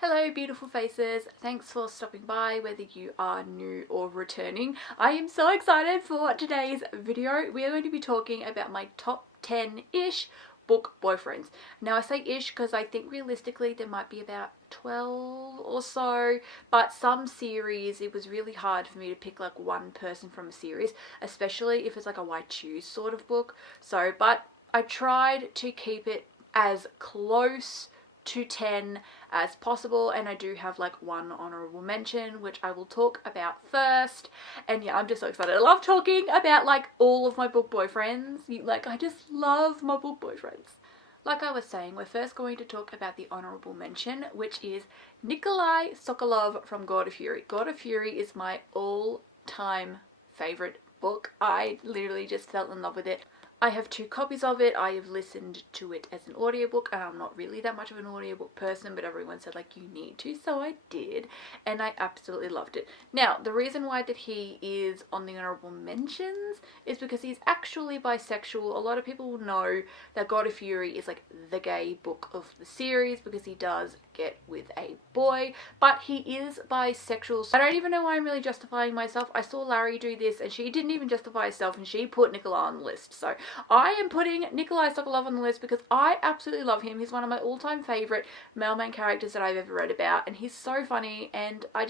Hello beautiful faces, thanks for stopping by whether you are new or returning. I am so excited for today's video. We are going to be talking about my top 10-ish book boyfriends. Now I say ish because I think realistically there might be about 12 or so, but some series it was really hard for me to pick like one person from a series, especially if it's like a why choose sort of book. But I tried to keep it as close to 10 as possible, and I do have like one honorable mention which I will talk about first. And yeah, I'm just so excited. I love talking about like all of my book boyfriends. I just love my book boyfriends. Like I was saying, we're first going to talk about the honorable mention, which is Nikolai Sokolov from God of Fury. God of Fury is my all-time favorite book. I literally just fell in love with it. I have 2 copies of it. I have listened to it as an audiobook, and I'm not really that much of an audiobook person, but everyone said like you need to, so I did, and I absolutely loved it. Now, the reason why that he is on the honorable mentions is because he's actually bisexual. A lot of people will know that God of Fury is like the gay book of the series because he does get with a boy, but he is bisexual. So I don't even know why I'm really justifying myself. I saw Larry do this and she didn't even justify herself and she put Nikolai on the list. So I am putting Nikolai Sokolov on the list because I absolutely love him. He's one of my all-time favorite male main characters that I've ever read about, and he's so funny, and I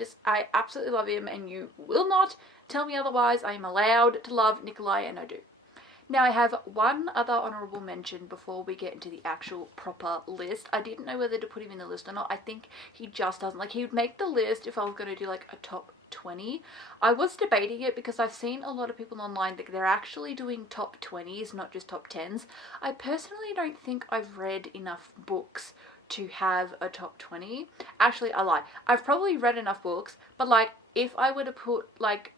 absolutely love him, and you will not tell me otherwise. I am allowed to love Nikolai, and I do. Now I have one other honourable mention before we get into the actual proper list. I didn't know whether to put him in the list or not. I think he just doesn't. Like, he would make the list if I was going to do like a top 20. I was debating it because I've seen a lot of people online that they're actually doing top 20s, not just top 10s. I personally don't think I've read enough books to have a top 20. Actually, I lie. I've probably read enough books, but like if I were to put like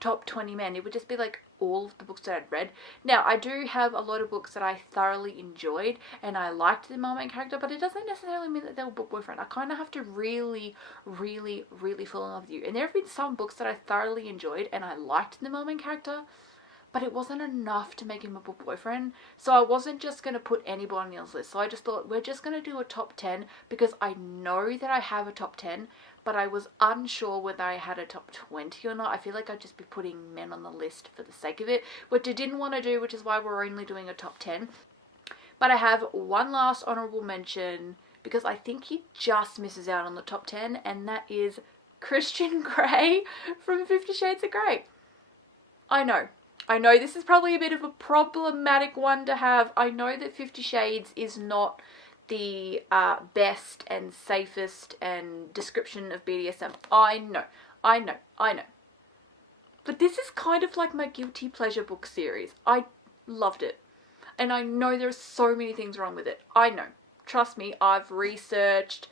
top 20 men, it would just be like all of the books that I'd read. Now, I do have a lot of books that I thoroughly enjoyed and I liked the male main character, but it doesn't necessarily mean that they were book boyfriend. I kind of have to really fall in love with you. And there have been some books that I thoroughly enjoyed and I liked the male main character, but it wasn't enough to make him a book boyfriend. So I wasn't just going to put anybody on this list. So I just thought we're just going to do a top 10 because I know that I have a top 10, but I was unsure whether I had a top 20 or not. I feel like I'd just be putting men on the list for the sake of it, which I didn't want to do, which is why we're only doing a top 10. But I have one last honourable mention because I think he just misses out on the top 10, and that is Christian Grey from 50 Shades of Grey. I know this is probably a bit of a problematic one to have. I know that 50 Shades is not the best and safest and description of BDSM. I know. But this is kind of like my guilty pleasure book series. I loved it. And I know there's so many things wrong with it. I know. Trust me, I've researched.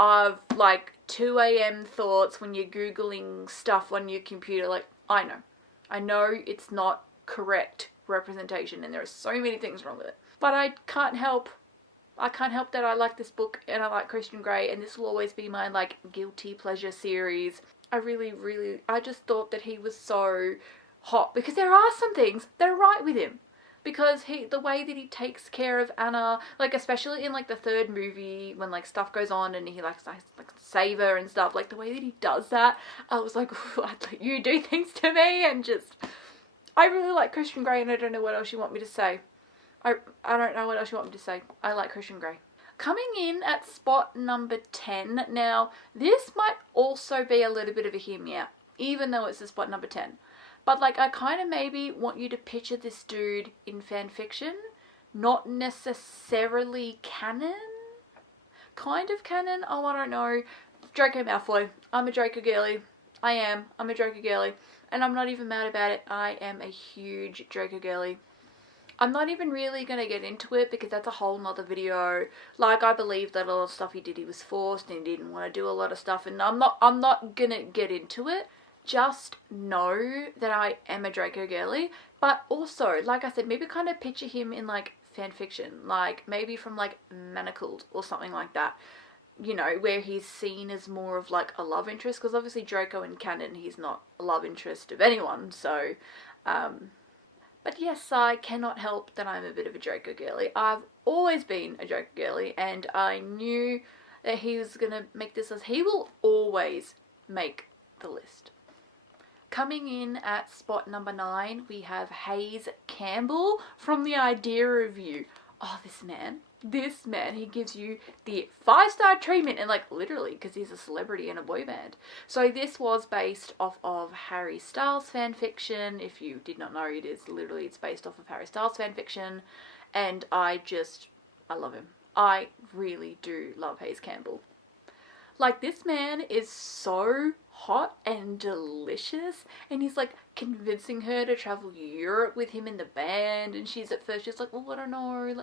I've like 2 a.m. thoughts when you're Googling stuff on your computer. Like, I know it's not correct representation and there are so many things wrong with it. But I can't help that I like this book and I like Christian Grey, and this will always be my like guilty pleasure series. I just thought that he was so hot because there are some things that are right with him. Because the way that he takes care of Anna, like especially in like the 3rd movie when like stuff goes on and he likes to like save her and stuff, like the way that he does that, I was like, I'd let you do things to me, and just, I really like Christian Grey, and I don't know what else you want me to say. I don't know what else you want me to say. I like Christian Grey. Coming in at spot number 10, now this might also be a little bit of a hear me out, even though it's the spot number 10. But like I kind of maybe want you to picture this dude in fan fiction, not necessarily canon. Kind of canon, oh I don't know. Draco Malfoy. I'm a Draco girly. I'm a Draco girly. And I'm not even mad about it. I am a huge Draco girly. I'm not even really going to get into it because that's a whole nother video. Like, I believe that a lot of stuff he did, he was forced and he didn't want to do a lot of stuff, and I'm not going to get into it. Just know that I am a Draco girly, but also, like I said, maybe kind of picture him in like fan fiction, like maybe from like Manacled or something like that, you know, where he's seen as more of like a love interest, because obviously Draco in canon, he's not a love interest of anyone, so but yes, I cannot help that I'm a bit of a Draco girly. I've always been a Draco girly, and I knew that he was going to make this list. He will always make the list. Coming in at spot number 9, we have Hayes Campbell from The Idea Review. Oh, this man, he gives you the 5-star treatment, and like literally, because he's a celebrity in a boy band. So this was based off of Harry Styles fan fiction. If you did not know, it's based off of Harry Styles fan fiction, and I love him. I really do love Hayes Campbell. Like, this man is so hot and delicious, and he's like convincing her to travel Europe with him in the band, and she's like, well, I don't know,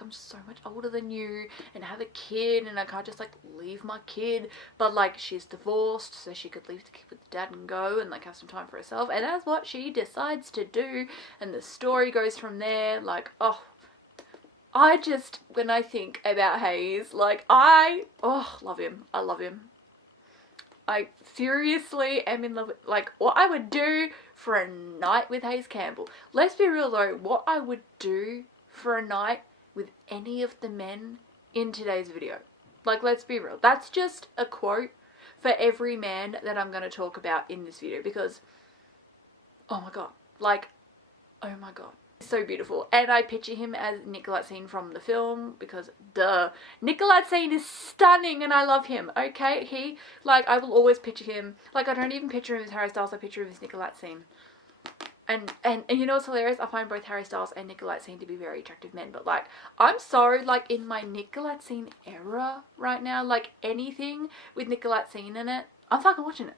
I'm so much older than you, and I have a kid, and I can't just like leave my kid. But like, she's divorced, so she could leave the kid with the dad and go and like have some time for herself, and that's what she decides to do, and the story goes from there. Like, oh, when I think about Hayes, like, love him. I love him. I seriously am in love with, like, what I would do for a night with Hayes Campbell. Let's be real though, what I would do for a night with any of the men in today's video. Like, let's be real. That's just a quote for every man that I'm going to talk about in this video, because, oh my god. Like, oh my god. So beautiful. And I picture him as Nick Galitzine from the film, because duh, Nick Galitzine is stunning and I love him. Okay, I will always picture him, like, I don't even picture him as Harry Styles, I picture him as Nick Galitzine. And you know what's hilarious? I find both Harry Styles and Nick Galitzine to be very attractive men, but like, I'm so like in my Nick Galitzine era right now. Like, anything with Nick Galitzine in it, I'm fucking watching it.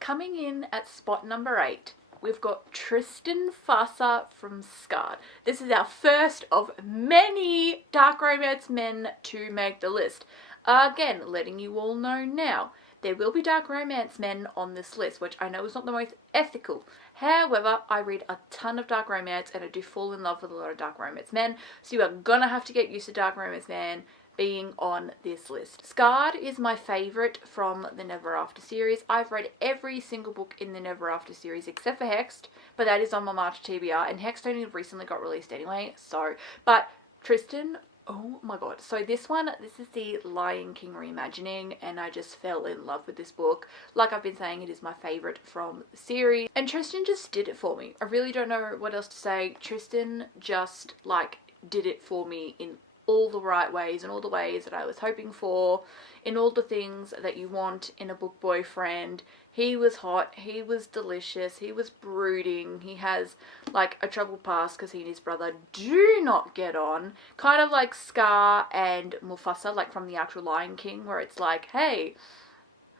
Coming in at spot number 8, we've got Tristan Fassa from Scarred. This is our first of many dark romance men to make the list. Again, letting you all know now, there will be dark romance men on this list, which I know is not the most ethical. However, I read a ton of dark romance and I do fall in love with a lot of dark romance men, so you are gonna have to get used to dark romance men being on this list. Scarred is my favourite from the Never After series. I've read every single book in the Never After series except for Hexed, but that is on my March TBR, and Hexed only recently got released anyway, so. But Tristan, oh my god. So this is the Lion King reimagining, and I just fell in love with this book. Like I've been saying, it is my favourite from the series, and Tristan just did it for me. I really don't know what else to say. Tristan just like did it for me in all the right ways, and all the ways that I was hoping for, in all the things that you want in a book boyfriend. He was hot, he was delicious, he was brooding, he has like a troubled past because he and his brother do not get on. Kind of like Scar and Mufasa, like from the actual Lion King, where it's like, hey,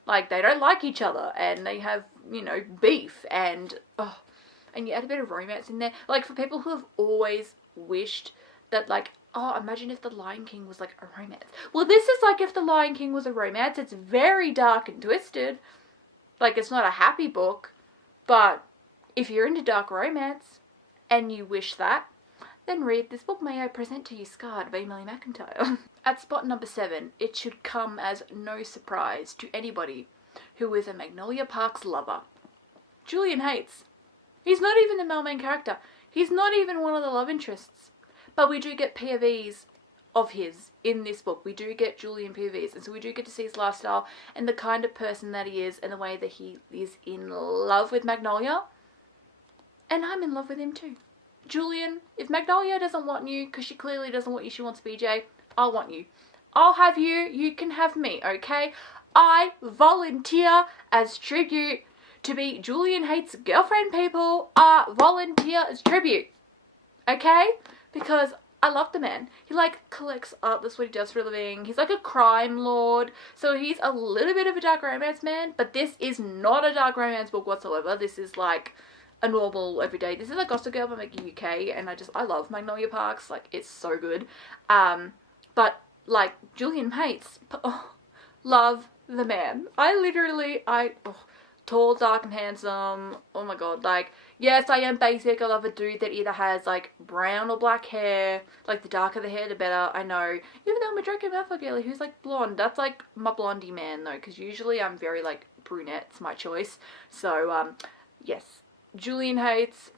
like they don't like each other and they have, you know, beef, and you add a bit of romance in there. Like, for people who have always wished that, like, oh, imagine if the Lion King was like a romance. Well, this is like if the Lion King was a romance. It's very dark and twisted. Like, it's not a happy book, but if you're into dark romance and you wish that, then read this book. May I present to you Scarred by Emily McIntyre. At spot number 7, it should come as no surprise to anybody who is a Magnolia Parks lover. Julian Hates. He's not even the male main character. He's not even one of the love interests. But we do get POVs of his in this book. We do get Julian POVs, and so we do get to see his lifestyle and the kind of person that he is, and the way that he is in love with Magnolia. And I'm in love with him too. Julian, if Magnolia doesn't want you, because she clearly doesn't want you, she wants BJ, I'll want you. I'll have you, you can have me, okay? I volunteer as tribute to be Julian Hates' girlfriend, people. Volunteer as tribute, okay? Because I love the man. He like collects art, that's what he does for a living. He's like a crime lord, so he's a little bit of a dark romance man, but this is not a dark romance book whatsoever. This is like a normal everyday, this is like Gossip Girl by Maggie UK, and I love Magnolia Parks, like it's so good. But like Julian Hates, love the man. Tall, dark and handsome, oh my god, like, yes, I am basic. I love a dude that either has like brown or black hair. Like, the darker the hair the better, I know. Even though I'm a Draco Malfoy girly who's like blonde, that's like my blondie man though, because usually I'm very like brunette, it's my choice. So yes, Julian Hates,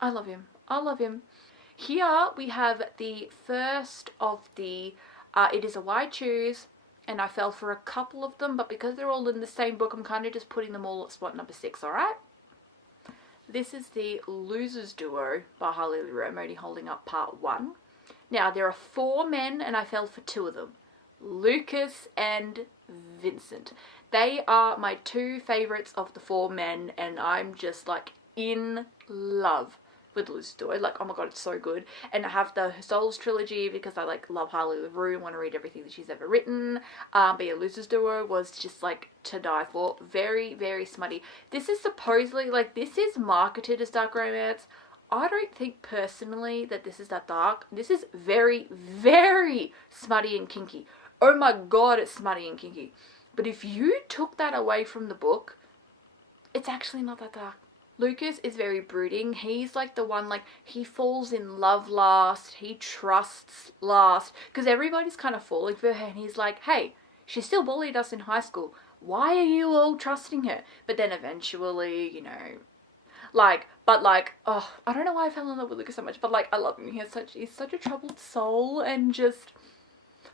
I love him. I love him. Here we have the first of the It is a why choose, and I fell for a couple of them, but because they're all in the same book, I'm kind of just putting them all at spot number 6, alright? This is the Losers Duo by Harley Leroy. I'm only holding up part 1. Now, there are 4 men, and I fell for 2 of them. Lucas and Vincent. They are my 2 favourites of the 4 men, and I'm just like in love with Losers Duo. Like, oh my god, it's so good. And I have the Souls trilogy because I like love Harley Leroy and want to read everything that she's ever written. But yeah, Losers Duo was just like to die for. Very, very smutty. This is supposedly, like, this is marketed as dark romance. I don't think personally that this is that dark. This is very, very smutty and kinky. Oh my god, it's smutty and kinky. But if you took that away from the book, it's actually not that dark. Lucas is very brooding. He's like the one, like, he falls in love last. He trusts last. Because everybody's kind of falling for her. And he's like, hey, she still bullied us in high school. Why are you all trusting her? But then eventually, you know, like, but like, oh, I don't know why I fell in love with Lucas so much. But like, I love him. He's such a troubled soul and just...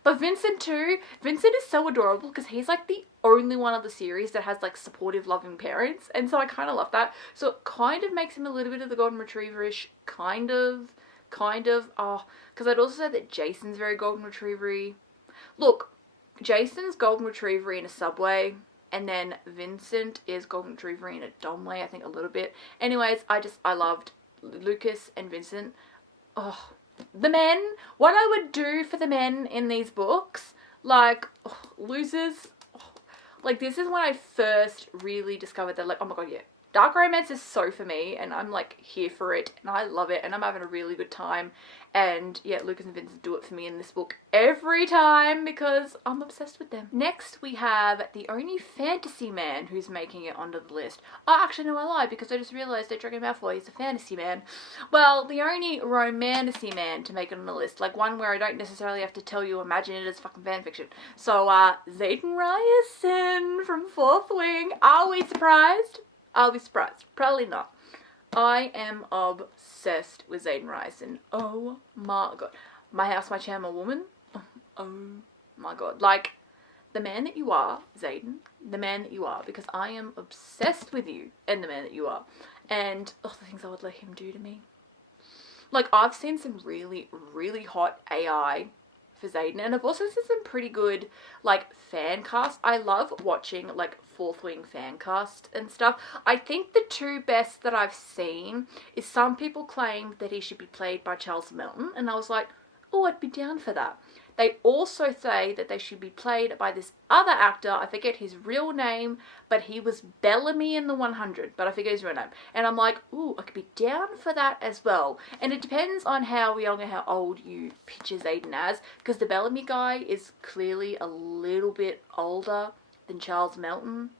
But Vincent too. Vincent is so adorable because he's like the only one of the series that has like supportive, loving parents. And so I kind of love that. So it kind of makes him a little bit of the golden retriever-ish. Kind of. Oh, because I'd also say that Jason's very golden retriever-y. Look, Jason's golden retriever in a Subway. And then Vincent is golden retriever in a Domway, I think a little bit. Anyways, I loved Lucas and Vincent. Oh, the men, what I would do for the men in these books, like, Losers, like, this is when I first really discovered that, like, oh my god, yeah, dark romance is so for me, and I'm like here for it, and I love it, and I'm having a really good time. And yeah, Lucas and Vincent do it for me in this book every time because I'm obsessed with them. Next we have the only fantasy man who's making it onto the list. Oh, actually no, I lied because I just realised that Draco Malfoy is a fantasy man. Well, the only romantasy man to make it on the list, like one where I don't necessarily have to tell you, imagine it as fucking fanfiction. So Xaden Ryerson from Fourth Wing. Are we surprised? I'll be surprised. Probably not. I am obsessed with Xaden Ryerson. Oh my god. My House, My Charm, My Woman. Oh my god. Like, the man that you are, Xaden. The man that you are. Because I am obsessed with you and the man that you are. And, oh, the things I would let him do to me. Like, I've seen some really, really hot AI for Xaden, and I've also seen some pretty good, like, fan casts. I love watching, like, Fourth Wing fan cast and stuff. I think the 2 best that I've seen is some people claim that he should be played by Charles Melton, and I was like, oh, I'd be down for that. They also say that they should be played by this other actor. I forget his real name, but he was Bellamy in the 100, but I forget his real name. And I'm like, ooh, I could be down for that as well. And it depends on how young or how old you picture Xaden as, because the Bellamy guy is clearly a little bit older than Charles Melton.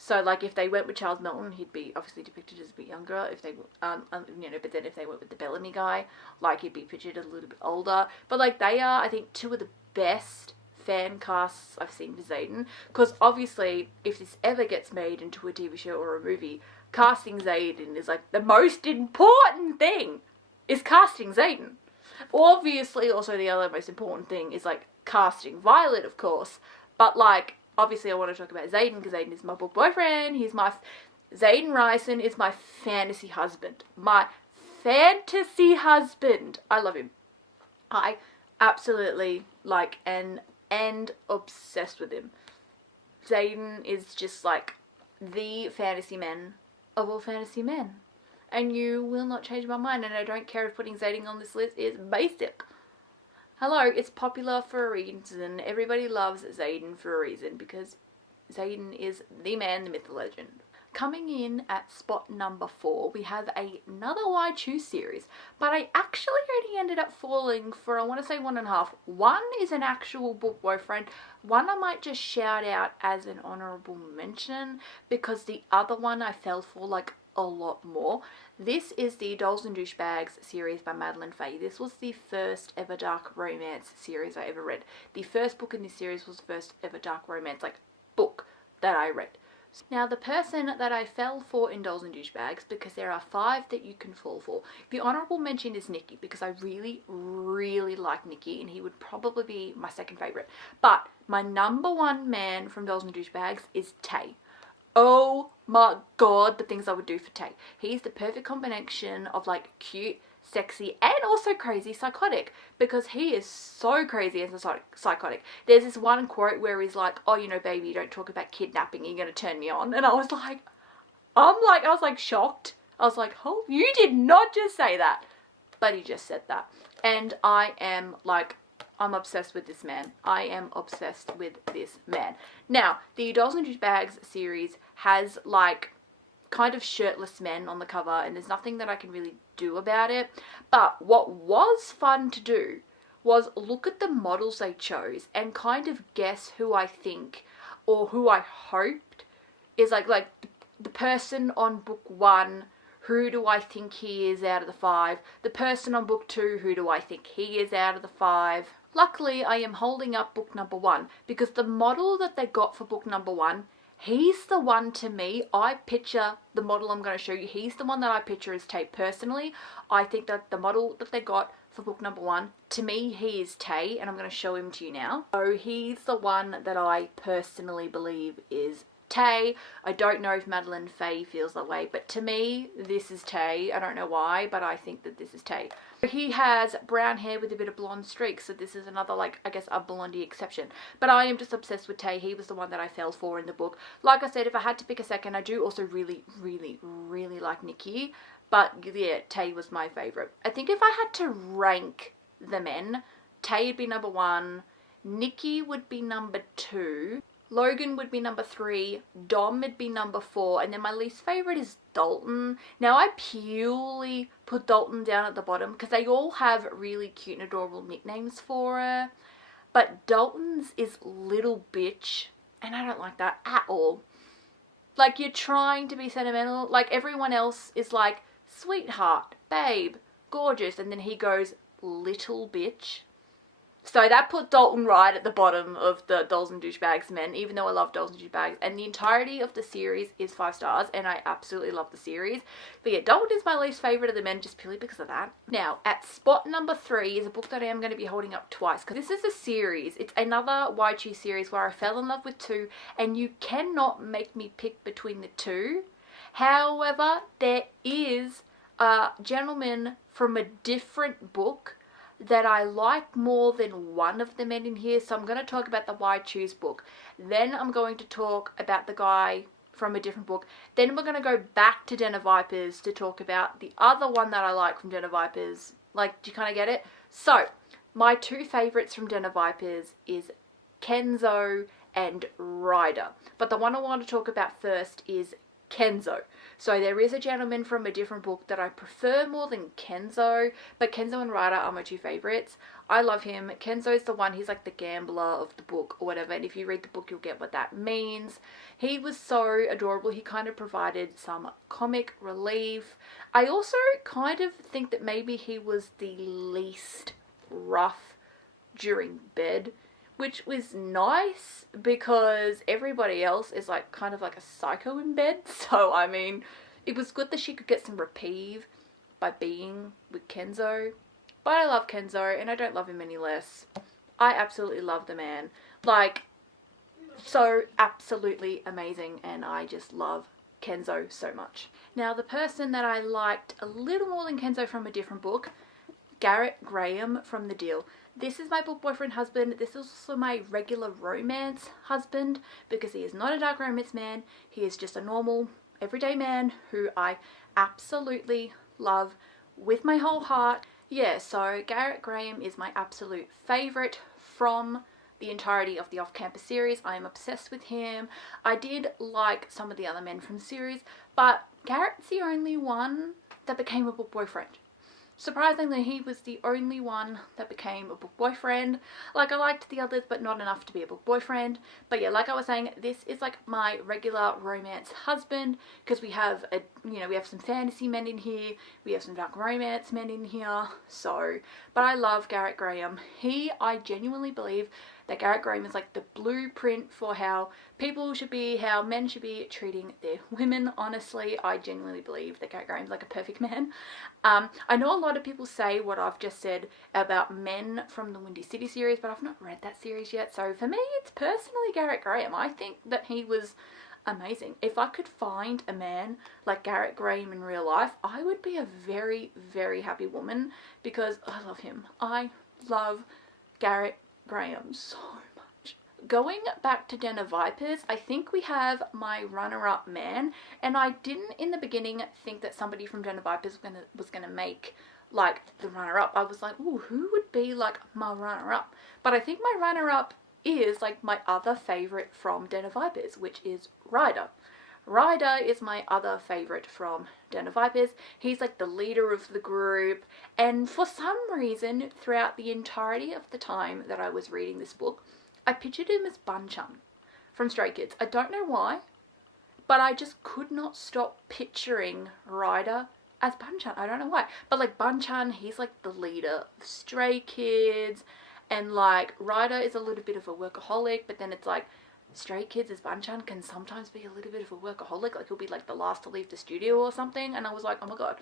So, like, if they went with Charles Melton, he'd be obviously depicted as a bit younger. If they, you know, but then if they went with the Bellamy guy, like, he'd be pictured a little bit older. But, like, they are, I think, 2 of the best fan casts I've seen for Xaden. Because, obviously, if this ever gets made into a TV show or a movie, casting Xaden is, like, the most important thing is casting Xaden. Obviously, also the other most important thing is, like, casting Violet, of course. But, like, obviously I want to talk about Xaden because Xaden is my book boyfriend. Xaden Ryerson is my fantasy husband. My fantasy husband. I love him. I absolutely like and obsessed with him. Xaden is just like the fantasy man of all fantasy men. And you will not change my mind, and I don't care if putting Xaden on this list is basic. Hello, it's popular for a reason. Everybody loves Xaden for a reason because Xaden is the man, the myth, the legend. Coming in at spot number 4, we have another Why Choose series, but I actually only ended up falling for, I want to say 1.5. One is an actual book boyfriend. One I might just shout out as an honourable mention because the other one I fell for like a lot more. This is the Dolls and Douchebags series by Madeleine Faye. This was the first ever dark romance series I ever read. The first book in this series was the first ever dark romance, like, book that I read. Now, the person that I fell for in Dolls and Douchebags, because there are 5 that you can fall for. The honourable mention is Nikki, because I really, really like Nikki, and he would probably be my second favourite. But my number 1 man from Dolls and Douchebags is Tay. Oh my god, the things I would do for Tay. He's the perfect combination of like cute, sexy, and also crazy psychotic, because he is so crazy and psychotic. There's this one quote where he's like, oh, you know, baby, don't talk about kidnapping, you're gonna turn me on. And I was like shocked. I was like, oh, you did not just say that. But he just said that. And I am like, I'm obsessed with this man. I am obsessed with this man. Now, the Dolls and Douchebags series has like kind of shirtless men on the cover, and there's nothing that I can really do about it. But what was fun to do was look at the models they chose and kind of guess who I think, or who I hoped is like the person on book 1, who do I think he is out of the 5? The person on book 2, who do I think he is out of the 5? Luckily, I am holding up book number 1, because the model that they got for book number 1, he's the one to me. I picture the model I'm going to show you. He's the one that I picture as Tay personally. I think that the model that they got for book number 1, to me, he is Tay, and I'm going to show him to you now. So he's the one that I personally believe is Tay. I don't know if Madeline Faye feels that way, but to me, this is Tay. I don't know why, but I think that this is Tay. He has brown hair with a bit of blonde streaks, so this is another, like, I guess a blondie exception. But I am just obsessed with Tay. He was the one that I fell for in the book. Like I said, if I had to pick a second, I do also really, really, really like Nikki. But yeah, Tay was my favourite. I think if I had to rank the men, Tay would be number 1, Nikki would be number 2, Logan would be number 3, Dom would be number 4, and then my least favourite is Dalton. Now, I purely put Dalton down at the bottom because they all have really cute and adorable nicknames for her. But Dalton's is Little Bitch, and I don't like that at all. Like, you're trying to be sentimental. Like, everyone else is like, sweetheart, babe, gorgeous, and then he goes, Little Bitch. So that put Dalton right at the bottom of the Dolls and Douchebags men, even though I love Dolls and Douchebags. And the entirety of the series is 5 stars, and I absolutely love the series. But yeah, Dalton is my least favourite of the men, just purely because of that. Now, at spot number 3 is a book that I am going to be holding up twice, because this is a series. It's another YG series where I fell in love with 2, and you cannot make me pick between the 2. However, there is a gentleman from a different book that I like more than one of the men in here. So I'm going to talk about the Why Choose book. Then I'm going to talk about the guy from a different book. Then we're going to go back to Den of Vipers to talk about the other one that I like from Den of Vipers. Like, do you kind of get it? So, my 2 favourites from Den of Vipers is Kenzo and Ryder. But the one I want to talk about first is Kenzo. So there is a gentleman from a different book that I prefer more than Kenzo, but Kenzo and Ryder are my 2 favourites. I love him. Kenzo's the one, he's like the gambler of the book or whatever, and if you read the book you'll get what that means. He was so adorable. He kind of provided some comic relief. I also kind of think that maybe he was the least rough during bed, which was nice because everybody else is like kind of like a psycho in bed. So, I mean, it was good that she could get some reprieve by being with Kenzo. But I love Kenzo, and I don't love him any less. I absolutely love the man. Like, so absolutely amazing, and I just love Kenzo so much. Now, the person that I liked a little more than Kenzo from a different book, Garrett Graham from The Deal. This is my book boyfriend husband. This is also my regular romance husband, because he is not a dark romance man. He is just a normal, everyday man who I absolutely love with my whole heart. Yeah, so Garrett Graham is my absolute favourite from the entirety of the Off-Campus series. I am obsessed with him. I did like some of the other men from the series, but Garrett's the only one that became a book boyfriend. Surprisingly, he was the only one that became a book boyfriend. Like, I liked the others, but not enough to be a book boyfriend. But yeah, like I was saying, this is like my regular romance husband, because we have we have some fantasy men in here, we have some dark romance men in here. So, but I love Garrett Graham. I genuinely believe that Garrett Graham is like the blueprint for how people should be, how men should be treating their women. Honestly, I genuinely believe that Garrett Graham's like a perfect man. I know a lot of people say what I've just said about men from the Windy City series, but I've not read that series yet. So for me, it's personally Garrett Graham. I think that he was amazing. If I could find a man like Garrett Graham in real life, I would be a very, very happy woman, because I love him. I love Garrett Graham so much. Going back to Den of Vipers, I think we have my runner-up man, and I didn't in the beginning think that somebody from Den of Vipers was gonna make like the runner-up. I was like, ooh, who would be like my runner-up? But I think my runner-up is like my other favorite from Den of Vipers, which is Ryder. Ryder is my other favorite from Den of Vipers. He's like the leader of the group, and for some reason throughout the entirety of the time that I was reading this book, I pictured him as Bun-chan from Stray Kids. I don't know why, but I just could not stop picturing Ryder as Bun-chan. I don't know why, but like Bun-chan, he's like the leader of Stray Kids, and like Ryder is a little bit of a workaholic, but then it's like Stray Kids as Bun-chan can sometimes be a little bit of a workaholic. Like he'll be like the last to leave the studio or something, and I was like, oh my god,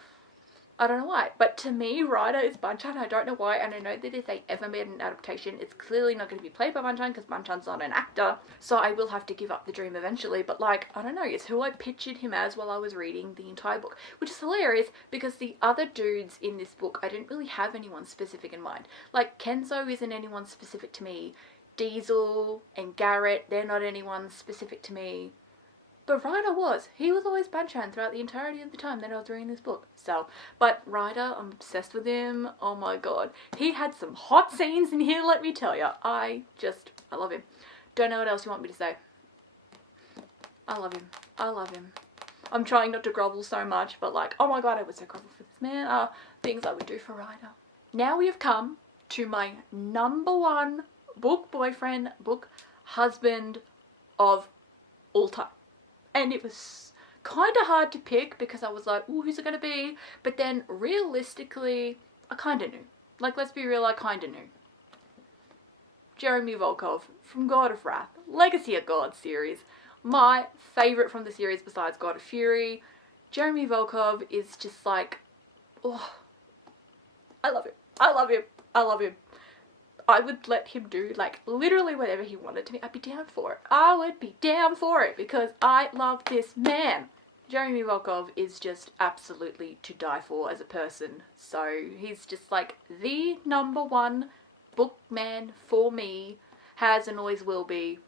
I don't know why. But to me, Ryder is Bun-chan. I don't know why, and I know that if they ever made an adaptation, it's clearly not going to be played by Bun-chan, because Bun-chan's not an actor, so I will have to give up the dream eventually. But like, I don't know, it's who I pictured him as while I was reading the entire book, which is hilarious because the other dudes in this book, I didn't really have anyone specific in mind. Like Kenzo isn't anyone specific to me. Diesel and Garrett, they're not anyone specific to me. But Ryder was. He was always Bun-chan throughout the entirety of the time that I was reading this book. So, but Ryder, I'm obsessed with him. Oh my god. He had some hot scenes in here, let me tell you. I love him. Don't know what else you want me to say. I love him. I love him. I'm trying not to grovel so much, but like, oh my god, I would so grovel for this man. Things I would do for Ryder. Now we have come to my #1 book boyfriend, book husband of all time. And it was kind of hard to pick because I was like, ooh, who's it going to be? But then realistically, I kind of knew. Like, let's be real, I kind of knew. Jeremy Volkov from God of Wrath, Legacy of God series. My favourite from the series besides God of Fury. Jeremy Volkov is just like, oh, I love him. I love him. I love him. I would let him do like literally whatever he wanted to me. I'd be down for it. I would be down for it because I love this man. Jeremy Volkov is just absolutely to die for as a person. So he's just like the #1 book man for me, has and always will be,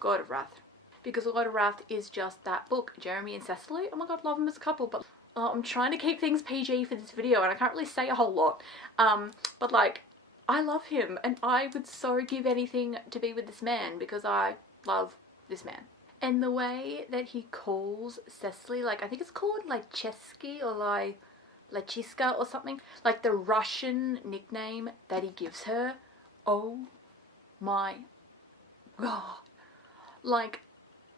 God of Wrath. Because God of Wrath is just that book. Jeremy and Cecily, oh my god, love them as a couple. But I'm trying to keep things PG for this video and I can't really say a whole lot. But like, I love him and I would so give anything to be with this man because I love this man. And the way that he calls Cecily, like I think it's called like Chesky or like Lachiska or something. Like the Russian nickname that he gives her. Oh my god. Like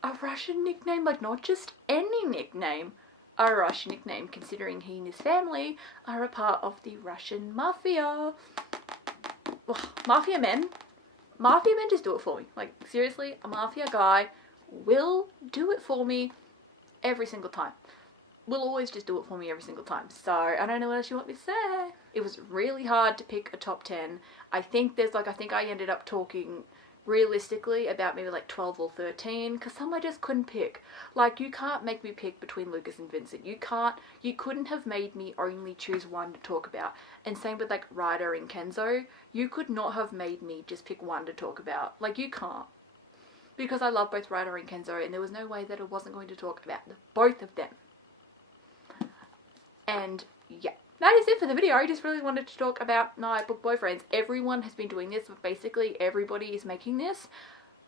a Russian nickname, like not just any nickname. A Russian nickname, considering he and his family are a part of the Russian mafia. Ugh, mafia men just do it for me. Like seriously, a mafia guy will do it for me every single time. Will always just do it for me every single time. So I don't know what else you want me to say. It was really hard to pick a top 10. I think I ended up talking realistically about maybe like 12 or 13 because some I just couldn't pick. Like you can't make me pick between Lucas and Vincent. You couldn't have made me only choose one to talk about. And same with like Ryder and Kenzo. You could not have made me just pick one to talk about. Like you can't. Because I love both Ryder and Kenzo and there was no way that I wasn't going to talk about both of them. And yeah. That is it for the video. I just really wanted to talk about my book boyfriends. Everyone has been doing this, but basically everybody is making this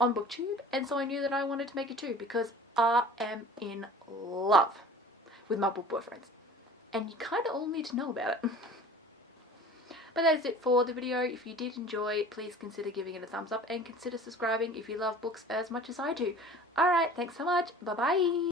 on BookTube, and so I knew that I wanted to make it too because I am in love with my book boyfriends. And you kind of all need to know about it. But that is it for the video. If you did enjoy, please consider giving it a thumbs up and consider subscribing if you love books as much as I do. Alright, thanks so much. Bye bye.